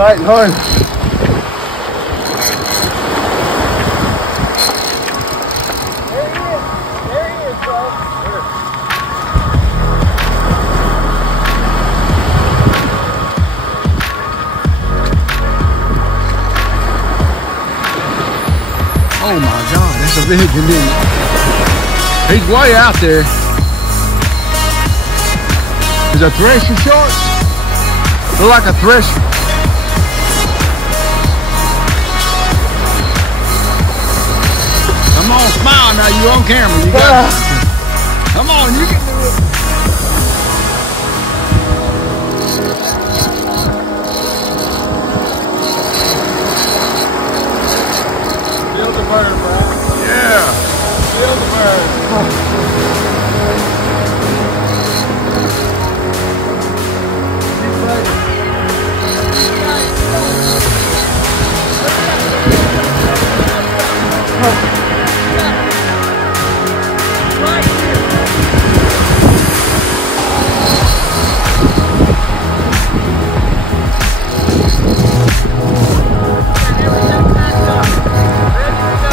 fighting hard. Oh my God, that's a big one, dude. He's way out there. Is a thresher shark? Look like a thresher. Come on, smile now. You on camera. You got it. Come on, you can do it. Feel the bird, bro. Yeah. Feel the bird.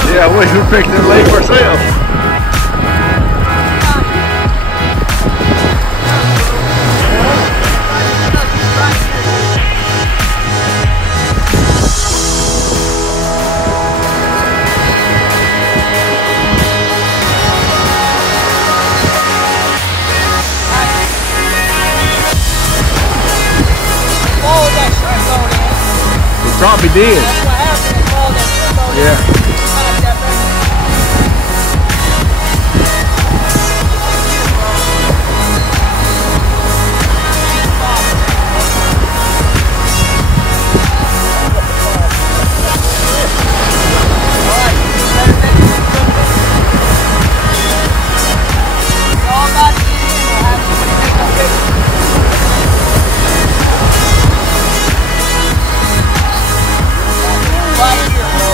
Yeah, I wish we picked the lake ourselves. He probably did. That's what happened. They followed that shrimp over there. Yeah. Smacked that back. All got to get in. We'll have somebody take a picture. Right here, bro.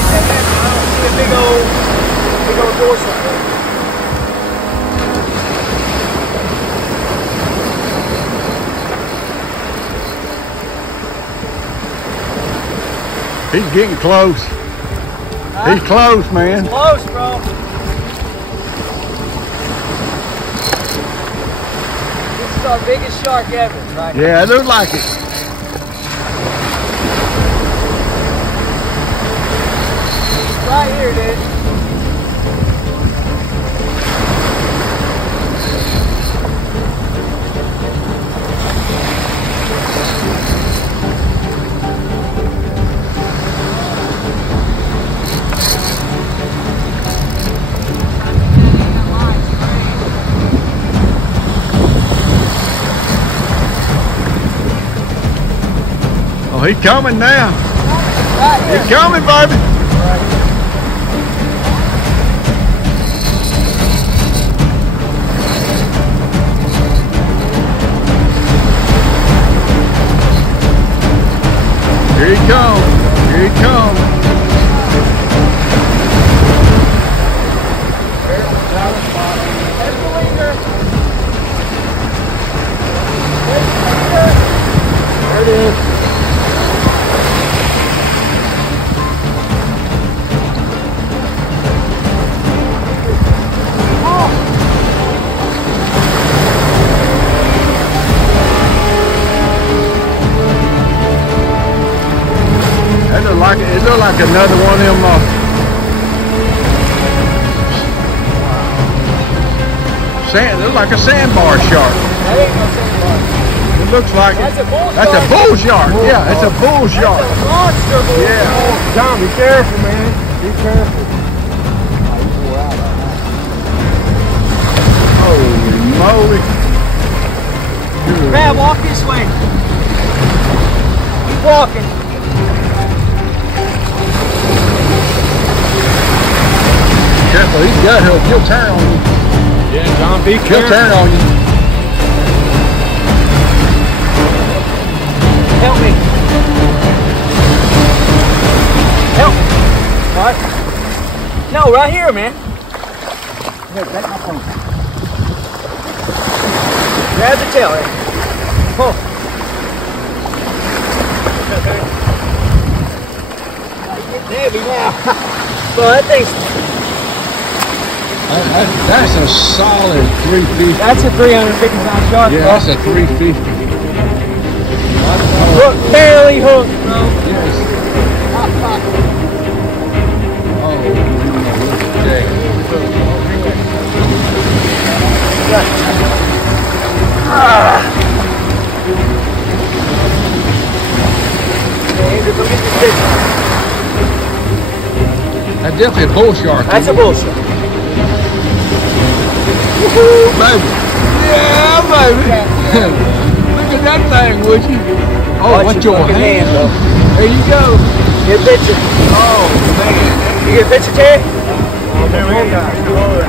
I don't see a big old dorsal. He's getting close. He's close, man. Close, bro. This is our biggest shark ever, right? Yeah, it looks like it. Right here, dude. Oh, he's coming now. Right here. He's coming, baby. Here he comes. Here he comes. There's the leader. There it is. It looked like another one of them. Sand. It looks like a sandbar shark. That ain't no sandbar. It looks like it. That's a bull That's a shark. bull shark. Yeah, it's a bull shark. That's a monster bull. Yeah. John, be careful, man. Be careful. Holy moly. Brad, walk this way. Keep walking. Careful, he's got help. He'll turn on you. Yeah, John, be He'll careful. turn on you. Help me. Help me. What? No, right here, man. Here, take my phone. Grab the tail. Pull. Getting heavy now. Well, that thing's... That's a solid 350. That's a 350-pound shark, Yeah, bro. that's a 350. Hook, barely hooked, bro. Yes. Oh, Andrew, come get this fish. that's definitely a bull shark. That's a bull shark. Woohoo, baby. Yeah, baby. Look at that thing, would you? Oh, Watch what's your your fucking hand? hand, bro. There you go. Get a picture. Oh, man. You get a picture, Terry?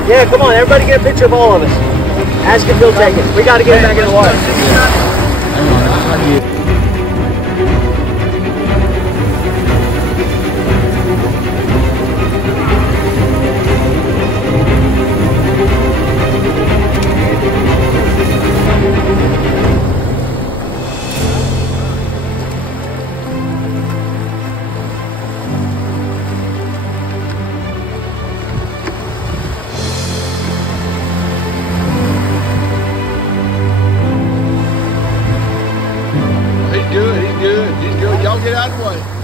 Yeah, come on, everybody get a picture of all of us. Ask if they'll take it. We got to get it back in the water. Hang on, I'll get it. He's good. He's good. Y'all get out of the way.